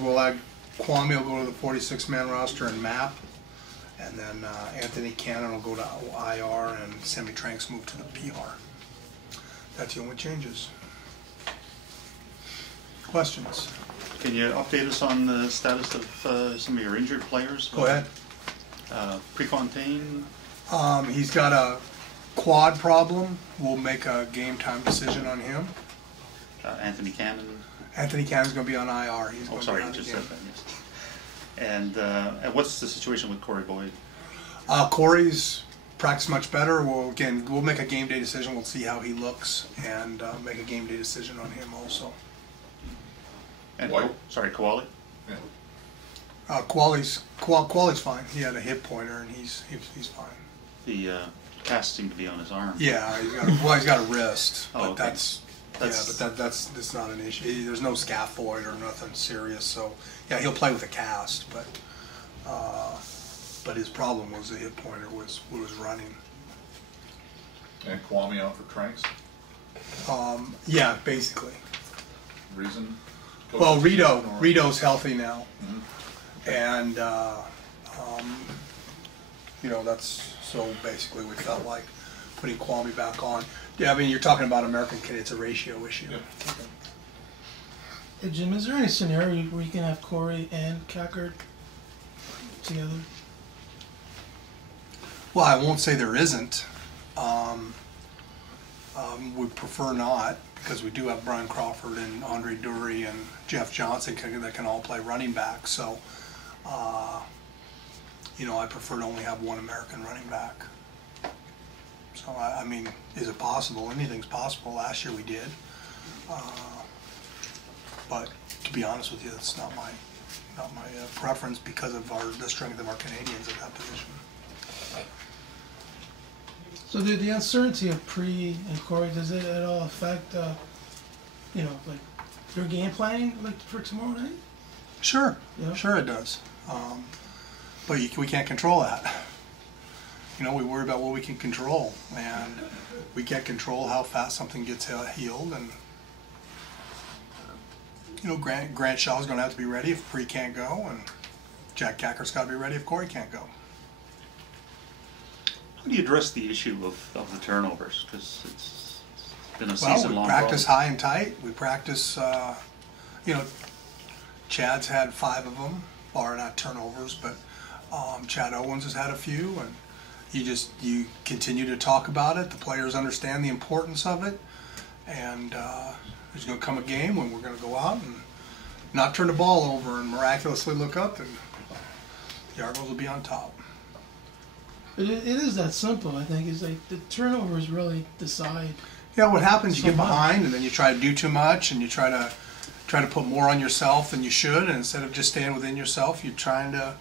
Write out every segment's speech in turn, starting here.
We'll add Kwame will go to the 46-man roster and map, and then Anthony Cannon will go to IR, and Sammy Tranks move to the PR. That's the only changes. Questions? Can you update us on the status of some of your injured players? Go ahead. Prefontaine? He's got a quad problem. We'll make a game time decision on him. Anthony Cannon? Anthony Cannon's going to be on IR. He's going to be you on just the game. said that, yes. And what's the situation with Corey Boyd? Corey's practiced much better. We'll make a game day decision. We'll see how he looks and make a game day decision on him also. And Koali? Yeah. Koali's fine. He had a hip pointer and he's fine. The cast seemed to be on his arm. Yeah, he's got a wrist, but okay. that's not an issue. There's no scaphoid or nothing serious. So yeah, he'll play with a cast, but his problem was the hip pointer was running. And Kwame out for Tranks? Yeah, basically. Reason? Well, Rito's healthy now, and that's so basically we felt like putting Kwame back on. Yeah, I mean you're talking about American Canadian, it's a ratio issue. Yep. Hey Jim, is there any scenario where you can have Corey and Cackard together? Well, I won't say there isn't. We prefer not, because we do have Brian Crawford and Andre Dury and Jeff Johnson that can all play running back. So, I prefer to only have one American running back. So, I mean, is it possible? Anything's possible. Last year we did. But to be honest with you, that's not my preference because of the strength of our Canadians at that position. So the uncertainty of Pre and Corey, does it at all affect, like your game planning, like for tomorrow night? Sure, yeah. Sure it does. But we can't control that. We worry about what we can control, and we can't control how fast something gets healed. And Grant Shaw's going to have to be ready if Pre can't go, and Jack Cacker's got to be ready if Corey can't go. How do you address the issue of the turnovers? Because it's been a season-long Well, we practice high and tight. We practice, Chad's had 5 of them, or not turnovers, but Chad Owens has had a few, and you continue to talk about it. The players understand the importance of it, and there's going to come a game when we're going to go out and not turn the ball over and miraculously look up, and the Argos will be on top. But it is that simple, I think. It's like the turnovers really decide. Yeah, what happens, you get behind and then you try to do too much and you try to put more on yourself than you should, and instead of just staying within yourself, you're trying to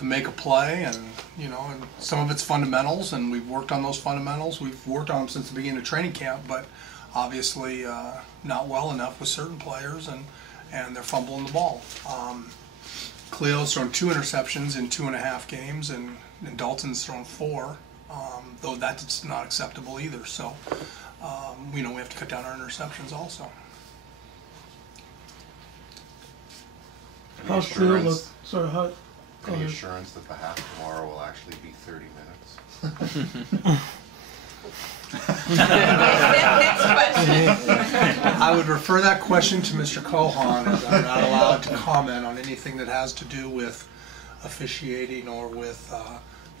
make a play, and and some of it's fundamentals, and we've worked on those fundamentals. We've worked on them since the beginning of training camp, but obviously not well enough with certain players, and they're fumbling the ball. Cleo's thrown 2 interceptions in 2.5 games, and Dalton's thrown 4, though that's not acceptable either. So, we have to cut down our interceptions also. How's Cleo look? Any assurance that the half tomorrow will actually be 30 minutes? Next question. I would refer that question to Mr. Cohan, as I'm not allowed to comment on anything that has to do with officiating or with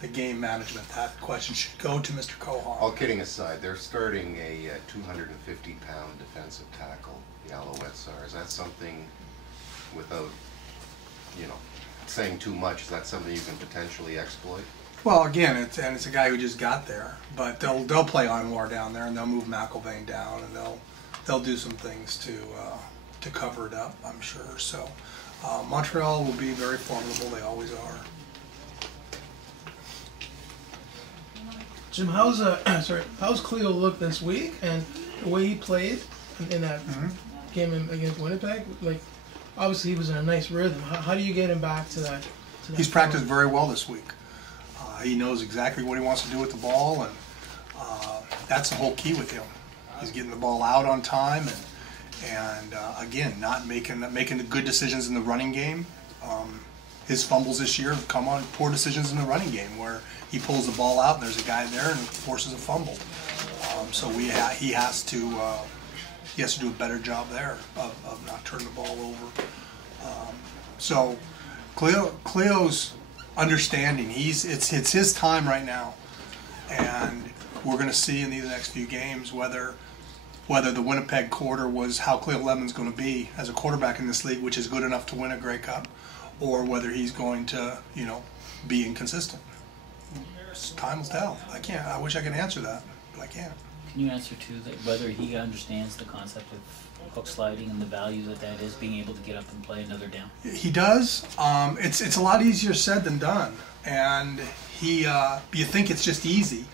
the game management. That question should go to Mr. Cohan. All kidding aside, they're starting a 250-pound defensive tackle, the Alouettes are. Is that something, without, saying too much, is that something you can potentially exploit? Well, again, it's a guy who just got there, but they'll play Anwar down there, and they'll move McIlvain down, and they'll do some things to cover it up, I'm sure. So Montreal will be very formidable. They always are. Jim, how's Cleo look this week, and the way he played in that game against Winnipeg? Like, obviously he was in a nice rhythm. How do you get him back to that? He's practiced very well this week. He knows exactly what he wants to do with the ball, and that's the whole key with him. He's getting the ball out on time, And again, not making the good decisions in the running game. His fumbles this year have come on poor decisions in the running game, where he pulls the ball out and there's a guy there and forces a fumble. So he has to do a better job there of not turning the ball over. So Cleo's understanding. It's his time right now, and we're going to see in these next few games whether the Winnipeg quarter was how Cleo Lemon's going to be as a quarterback in this league, which is good enough to win a Grey Cup, or whether he's going to, be inconsistent. Time will tell. I wish I could answer that, but I can't. Can you answer too that whether he understands the concept of hook sliding and the value that is, being able to get up and play another down? He does. It's a lot easier said than done, and you think it's just easy.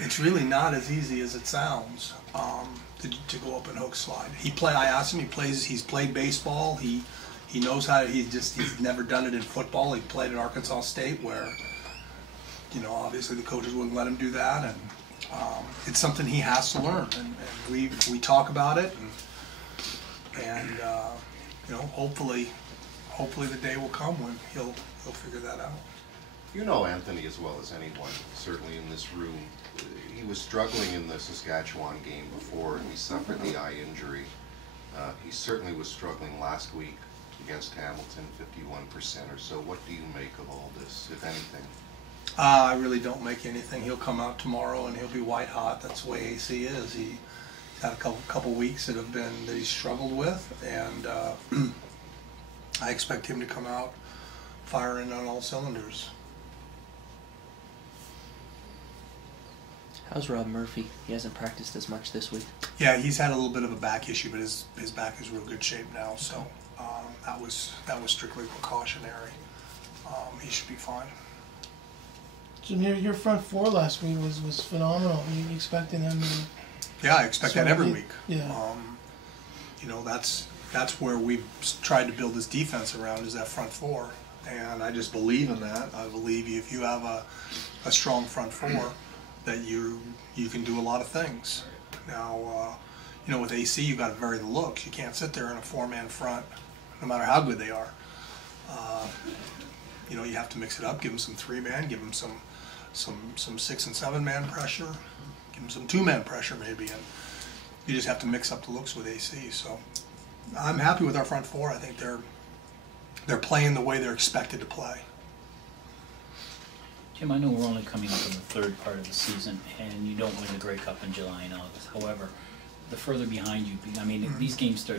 It's really not as easy as it sounds to go up and hook slide. I asked him. He's played baseball. He knows how. He's never done it in football. He played at Arkansas State, where obviously the coaches wouldn't let him do that, and it's something he has to learn. And we talk about it, and hopefully the day will come when he'll figure that out. You know Anthony as well as anyone, certainly in this room. He was struggling in the Saskatchewan game before he suffered the eye injury. He certainly was struggling last week against Hamilton, 51% or so. What do you make of all this, if anything? I really don't make anything. He'll come out tomorrow and he'll be white hot. That's the way AC is. He's had a couple weeks that he's struggled with, and I expect him to come out firing on all cylinders. How's Rob Murphy? He hasn't practiced as much this week. Yeah, he's had a little bit of a back issue, but his back is real good shape now. So that was strictly precautionary. He should be fine. So your front four last week was phenomenal. Are you expecting them to? Yeah, I expect that every week. Yeah. That's where we've tried to build this defense around, is that front four, and I just believe in that. I believe if you have a strong front four, that you can do a lot of things. Now, with AC, you got to vary the looks. You can't sit there in a four-man front, no matter how good they are. You have to mix it up. Give them some three-man. Give them some 6- and 7-man pressure. Give them some 2-man pressure maybe, and you just have to mix up the looks with AC. So I'm happy with our front four. I think they're playing the way they're expected to play. Jim, I know we're only coming up in the third part of the season, and you don't win the Grey Cup in July and August. However, the further behind you, these games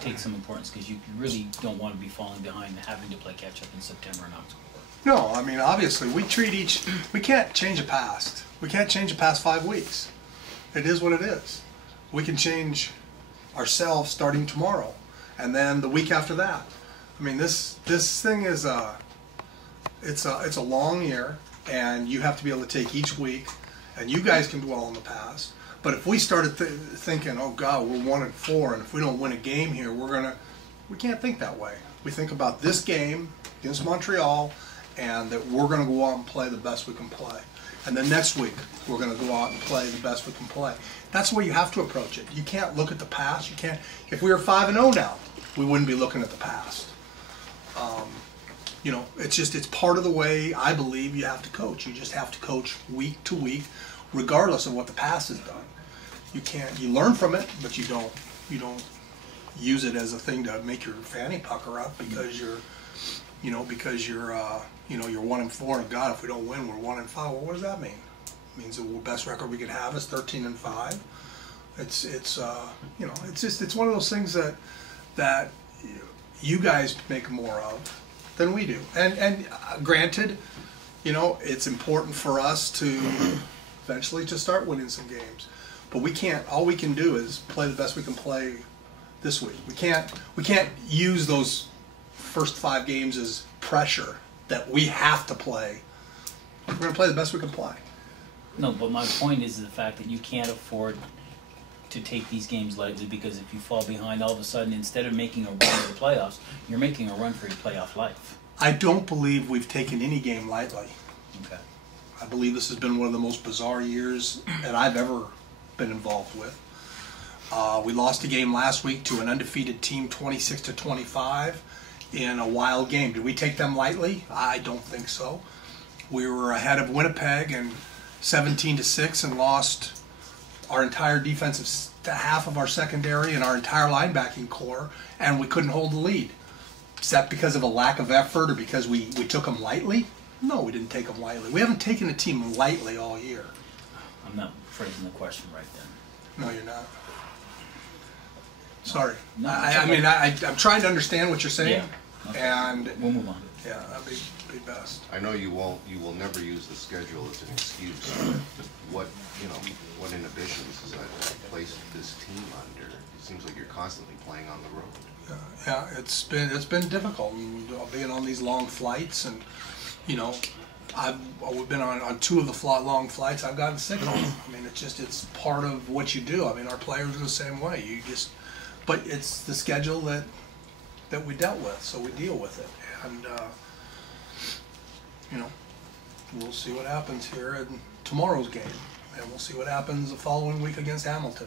take some importance, because you really don't want to be falling behind and having to play catch up in September and October. No, obviously we can't change the past. We can't change the past 5 weeks. It is what it is. We can change ourselves starting tomorrow, and then the week after that. This thing is it's a long year, and you have to be able to take each week, and you guys can dwell on the past. But if we started thinking, oh God, we're 1-4, and if we don't win a game here, we can't think that way. We think about this game against Montreal, and that we're going to go out and play the best we can play. And then next week, we're going to go out and play the best we can play. That's the way you have to approach it. You can't look at the past. You can't. If we were 5-0 now, we wouldn't be looking at the past. It's part of the way I believe you have to coach. You just have to coach week to week, regardless of what the past has done. You learn from it, but you don't use it as a thing to make your fanny pucker up because you're 1-4, and God, if we don't win, we're 1-5. Well, what does that mean? It means the best record we could have is 13-5. It's one of those things that you guys make more of than we do. And granted, it's important for us to eventually to start winning some games. But we can't. All we can do is play the best we can play this week. We can't use those first 5 games as pressure that we have to play. We're going to play the best we can play. No, but my point is the fact that you can't afford to take these games lightly, because if you fall behind, all of a sudden, instead of making a run for the playoffs, you're making a run for your playoff life. I don't believe we've taken any game lightly. Okay. I believe this has been one of the most bizarre years that I've ever been involved with. We lost a game last week to an undefeated team, 26-25, in a wild game. Did we take them lightly? I don't think so. We were ahead of Winnipeg and 17-6 and lost our entire defensive half of our secondary and our entire linebacking core, and we couldn't hold the lead. Is that because of a lack of effort or because we took them lightly? No, we didn't take them lightly. We haven't taken a team lightly all year. I'm not phrasing the question right then. No, you're not. Sorry. No, I mean, I'm trying to understand what you're saying, Yeah. Okay. and We'll move on. yeah, that'd be best. I know you will never use the schedule as an excuse. What inhibitions has that placed this team under? It seems like you're constantly playing on the road. Yeah, it's been difficult, and being on these long flights, and we've been on two of the long flights. I've gotten sick on them. I mean, it's part of what you do. I mean, our players are the same way. But it's the schedule that we dealt with, so we deal with it, and we'll see what happens here in tomorrow's game, and we'll see what happens the following week against Hamilton.